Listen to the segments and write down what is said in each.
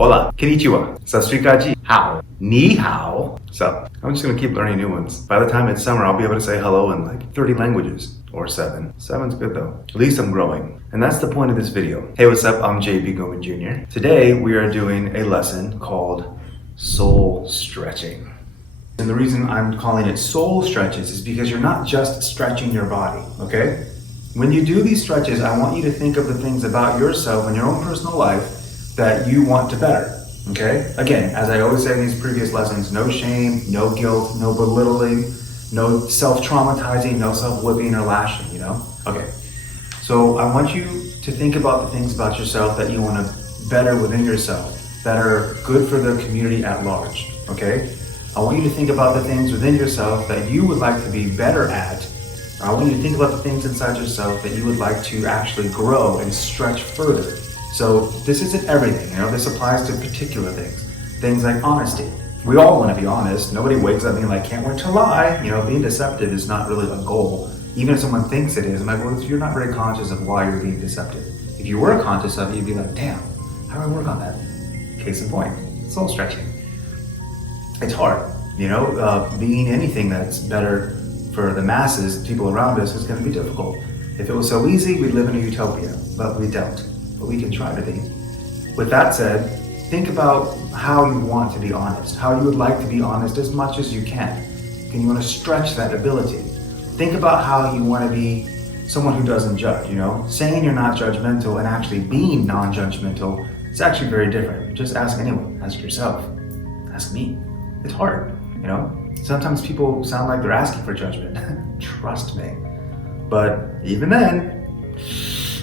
Hola, konnichiwa, sastrikaji, how, ni hao. So I'm just gonna keep learning new ones. By the time it's summer, I'll be able to say hello in like 30 languages, or 7. 7's good though. At least I'm growing. And that's the point of this video. Hey, what's up? I'm JB Ghuman Jr. Today we are doing a lesson called soul stretching. And the reason I'm calling it soul stretches is because you're not just stretching your body, okay? When you do these stretches, I want you to think of the things about yourself and your own personal life that you want to better, okay? Again, as I always say in these previous lessons, no shame, no guilt, no belittling, no self-traumatizing, no self-whipping or lashing, you know? Okay, so I want you to think about the things about yourself that you want to better within yourself, that are good for the community at large, okay? I want you to think about the things within yourself that you would like to be better at. I want you to think about the things inside yourself that you would like to actually grow and stretch further. So this isn't everything, you know, this applies to particular things. Things like honesty. We all want to be honest. Nobody wakes up being like, can't wait to lie. You know, being deceptive is not really a goal. Even if someone thinks it is, I'm like, well, you're not very conscious of why you're being deceptive. If you were conscious of it, you'd be like, damn, how do I work on that? Case in point, soul stretching. It's hard, you know, being anything that's better for the masses, people around us, is going to be difficult. If it was so easy, we'd live in a utopia, but we don't. But we can try to be. With that said, think about how you want to be honest, how you would like to be honest as much as you can. And you want to stretch that ability. Think about how you want to be someone who doesn't judge, you know? Saying you're not judgmental and actually being non-judgmental is actually very different. Just ask anyone, ask yourself, ask me. It's hard, you know? Sometimes people sound like they're asking for judgment. Trust me. But even then,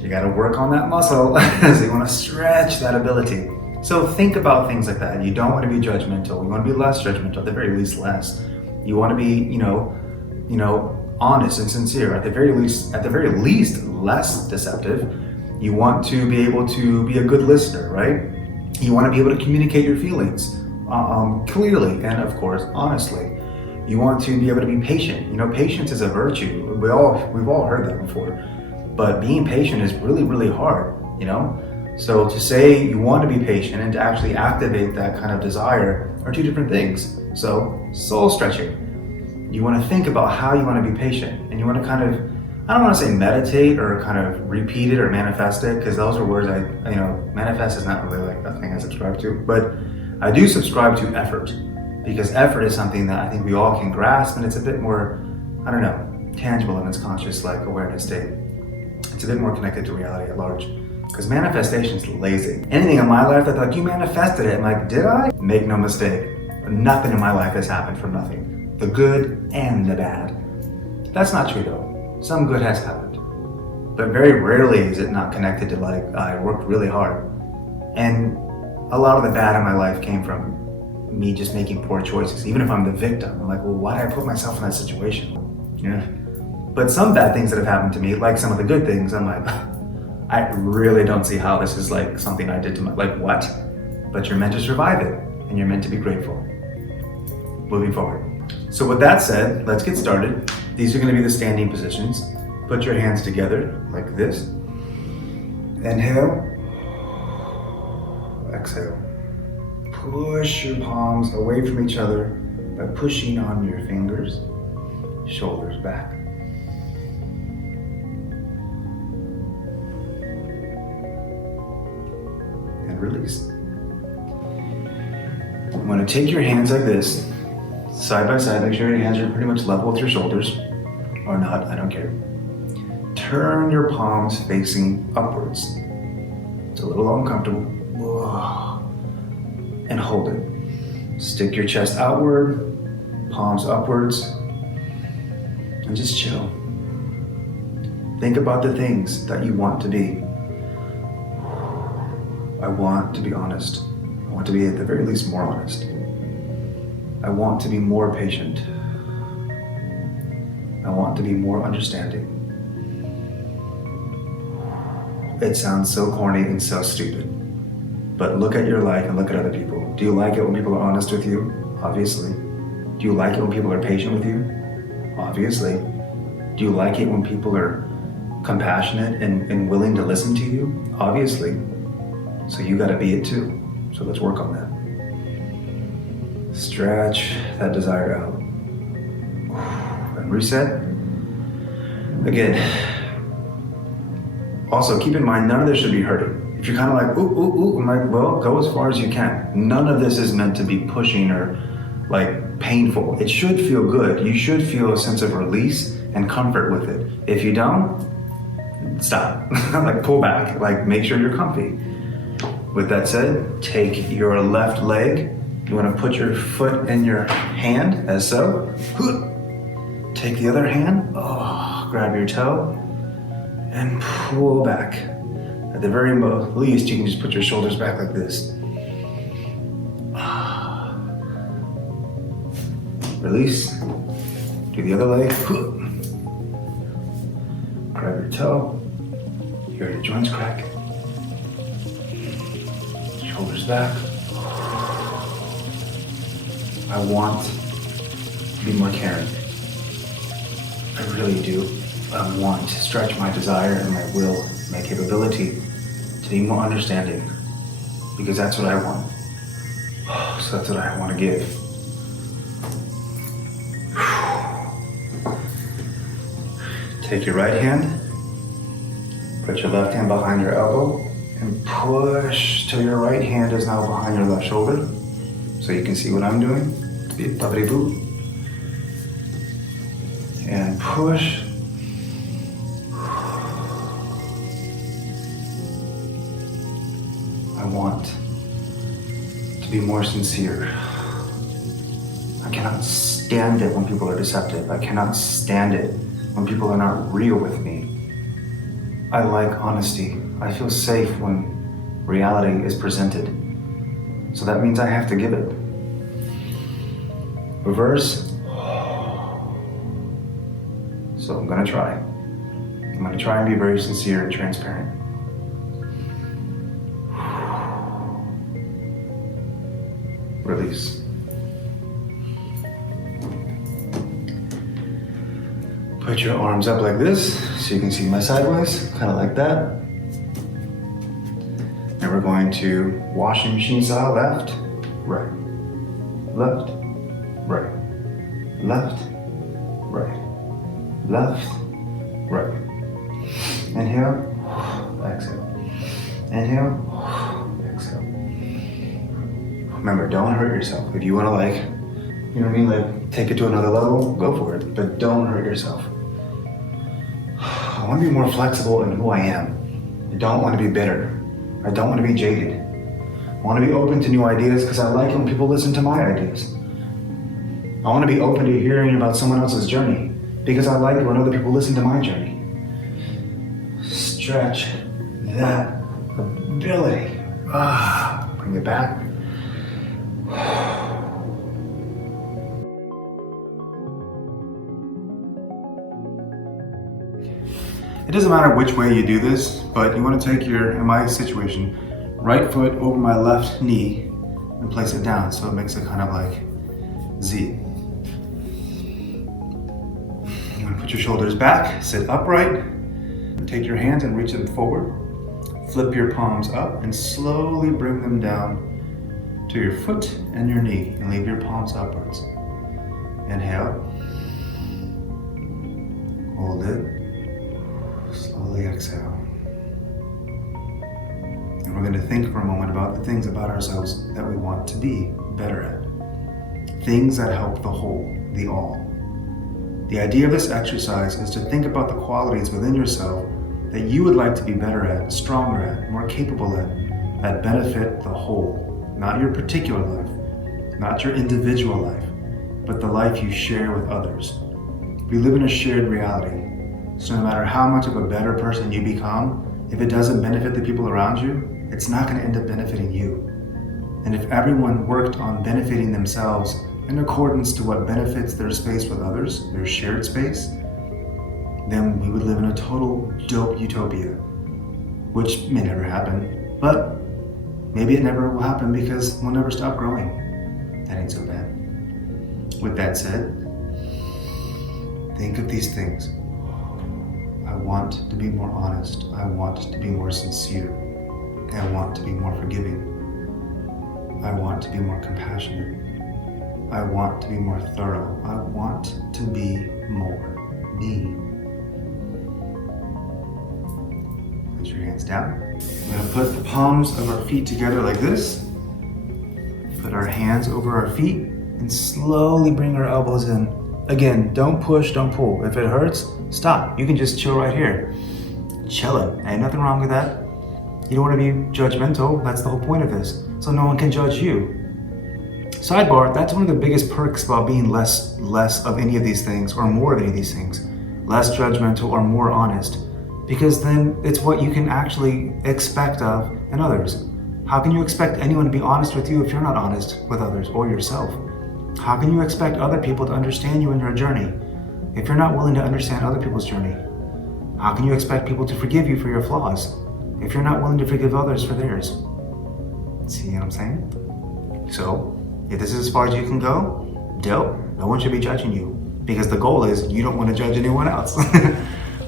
you gotta work on that muscle. So you wanna stretch that ability. So think about things like that. You don't wanna be judgmental. You wanna be less judgmental, at the very least less. You wanna be, you know, honest and sincere. At the very least, less deceptive. You want to be able to be a good listener, right? You wanna be able to communicate your feelings clearly and of course, honestly. You want to be able to be patient. You know, patience is a virtue. We've all heard that before. But being patient is really, really hard, you know? So to say you want to be patient and to actually activate that kind of desire are two different things. So soul stretching. You want to think about how you want to be patient, and you want to kind of, I don't want to say meditate or kind of repeat it or manifest it, because those are words manifest is not really like a thing I subscribe to, but I do subscribe to effort, because effort is something that I think we all can grasp, and it's a bit more, I don't know, tangible in its conscious like awareness state. It's a bit more connected to reality at large. Because manifestation is lazy. Anything in my life that's like, you manifested it. I'm like, did I? Make no mistake. Nothing in my life has happened from nothing. The good and the bad. That's not true though. Some good has happened. But very rarely is it not connected to like, I worked really hard. And a lot of the bad in my life came from me just making poor choices. Even if I'm the victim, I'm like, well, why did I put myself in that situation? Yeah. But some bad things that have happened to me, like some of the good things, I'm like, I really don't see how this is like something I did to like what? But you're meant to survive it, and you're meant to be grateful. Moving forward. So with that said, let's get started. These are gonna be the standing positions. Put your hands together like this. Inhale. Exhale. Push your palms away from each other by pushing on your fingers, shoulders back. Release. I'm going to take your hands like this, side by side. Make sure your hands are pretty much level with your shoulders, or not, I don't care. Turn your palms facing upwards. It's a little uncomfortable. And hold it. Stick your chest outward, palms upwards, and just chill. Think about the things that you want to be. I want to be honest. I want to be at the very least more honest. I want to be more patient. I want to be more understanding. It sounds so corny and so stupid, but look at your life and look at other people. Do you like it when people are honest with you? Obviously. Do you like it when people are patient with you? Obviously. Do you like it when people are compassionate and willing to listen to you? Obviously. So you gotta be it too. So let's work on that. Stretch that desire out. And reset. Again. Also, keep in mind, none of this should be hurting. If you're kind of like, ooh, I'm like, well, go as far as you can. None of this is meant to be pushing or like painful. It should feel good. You should feel a sense of release and comfort with it. If you don't, stop. Like pull back, like make sure you're comfy. With that said, take your left leg. You want to put your foot in your hand, as so. Take the other hand, grab your toe, and pull back. At the very least, you can just put your shoulders back like this. Release. Do the other leg. Grab your toe. Hear your joints crack. Shoulders back. I want to be more caring. I really do. I want to stretch my desire and my will, my capability to be more understanding, because that's what I want. So that's what I want to give. Take your right hand, put your left hand behind your elbow, and push till your right hand is now behind your left shoulder. So you can see what I'm doing. And push. I want to be more sincere. I cannot stand it when people are deceptive. I cannot stand it when people are not real with me. I like honesty. I feel safe when reality is presented. So that means I have to give it. Reverse. So I'm gonna try. I'm gonna try and be very sincere and transparent. Release. Put your arms up like this so you can see my sideways, kind of like that. And we're going to washing machine style, left, right, left, right, left, right, left, right. Inhale, exhale. Inhale, exhale. Remember, don't hurt yourself. If you want to you know what I mean, take it to another level, go for it, but don't hurt yourself. I want to be more flexible in who I am. I don't want to be bitter. I don't want to be jaded. I want to be open to new ideas because I like when people listen to my ideas. I want to be open to hearing about someone else's journey because I like when other people listen to my journey. Stretch that ability. Bring it back. It doesn't matter which way you do this, but you want to take in my situation, right foot over my left knee and place it down so it makes it kind of like Z. You want to put your shoulders back, sit upright, take your hands and reach them forward, flip your palms up and slowly bring them down to your foot and your knee and leave your palms upwards. Inhale, hold it. Slowly exhale. And we're going to think for a moment about the things about ourselves that we want to be better at. Things that help the whole, the all. The idea of this exercise is to think about the qualities within yourself that you would like to be better at, stronger at, more capable at, that benefit the whole. Not your particular life, not your individual life, but the life you share with others. We live in a shared reality. So no matter how much of a better person you become, if it doesn't benefit the people around you, it's not going to end up benefiting you. And if everyone worked on benefiting themselves in accordance to what benefits their space with others, their shared space, then we would live in a total dope utopia, which may never happen, but maybe it never will happen because we'll never stop growing. That ain't so bad. With that said, think of these things. I want to be more honest. I want to be more sincere. I want to be more forgiving. I want to be more compassionate. I want to be more thorough. I want to be more me. Put your hands down. We're going to put the palms of our feet together like this. Put our hands over our feet and slowly bring our elbows in. Again, don't push, don't pull. If it hurts, stop. You can just chill right here. Chill it. Ain't nothing wrong with that. You don't want to be judgmental. That's the whole point of this. So no one can judge you. Sidebar, that's one of the biggest perks about being less of any of these things or more of any of these things. Less judgmental or more honest. Because then it's what you can actually expect of in others. How can you expect anyone to be honest with you if you're not honest with others or yourself? How can you expect other people to understand you in your journey if you're not willing to understand other people's journey? How can you expect people to forgive you for your flaws if you're not willing to forgive others for theirs? See what I'm saying? So, if this is as far as you can go, dope. No one should be judging you because the goal is you don't want to judge anyone else.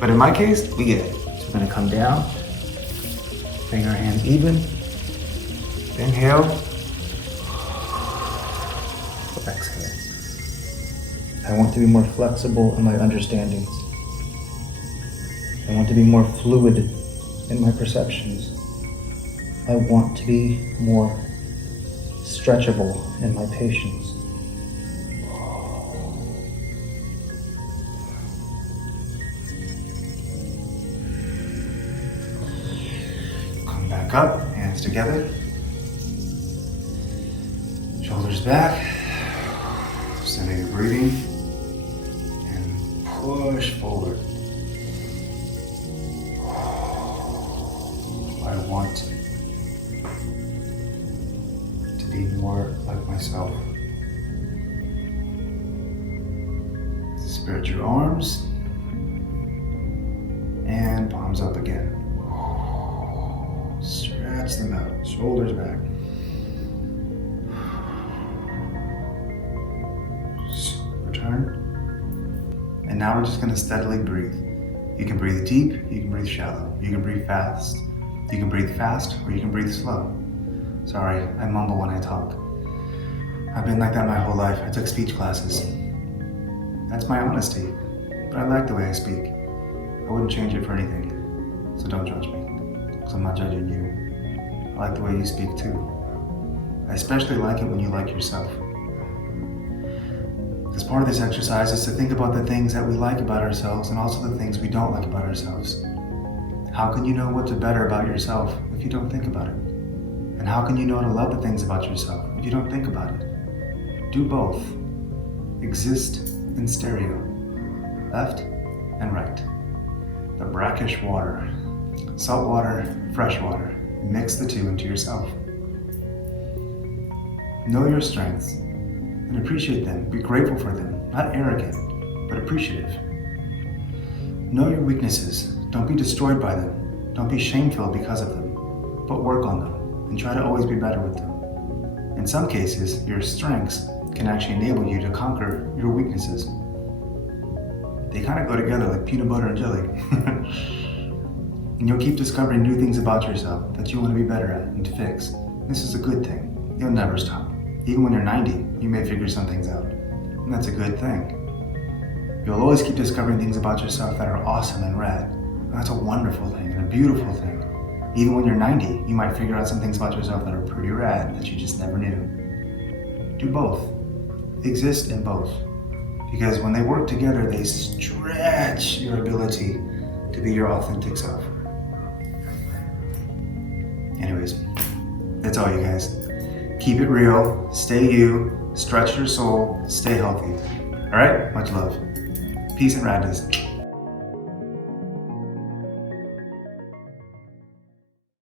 But in my case, we get it. So we're going to come down, bring our hands even, inhale, exhale. I want to be more flexible in my understandings. I want to be more fluid in my perceptions. I want to be more stretchable in my patience. Come back up, hands together. Shoulders back. Center your breathing. And push forward. I want to be more like myself. Spread your arms and palms up again. Stretch them out, shoulders back. Return. And now we're just going to steadily breathe. You can breathe deep, you can breathe shallow, you can breathe fast. You can breathe fast or you can breathe slow. Sorry, I mumble when I talk. I've been like that my whole life. I took speech classes. That's my honesty. But I like the way I speak. I wouldn't change it for anything. So don't judge me, because I'm not judging you. I like the way you speak too. I especially like it when you like yourself. Because part of this exercise is to think about the things that we like about ourselves and also the things we don't like about ourselves. How can you know what to better about yourself if you don't think about it? And how can you know to love the things about yourself if you don't think about it? Do both. Exist in stereo. Left and right. The brackish water. Salt water, fresh water. Mix the two into yourself. Know your strengths and appreciate them. Be grateful for them. Not arrogant, but appreciative. Know your weaknesses. Don't be destroyed by them. Don't be shameful because of them, but work on them and try to always be better with them. In some cases, your strengths can actually enable you to conquer your weaknesses. They kind of go together like peanut butter and jelly. And you'll keep discovering new things about yourself that you want to be better at and to fix. This is a good thing. You'll never stop. Even when you're 90, you may figure some things out. And that's a good thing. You'll always keep discovering things about yourself that are awesome and rad. That's a wonderful thing and a beautiful thing. Even when you're 90, you might figure out some things about yourself that are pretty rad that you just never knew. Do both. Exist in both. Because when they work together, they stretch your ability to be your authentic self. Anyways, that's all you guys. Keep it real, stay you, stretch your soul, stay healthy. All right, much love. Peace and radness.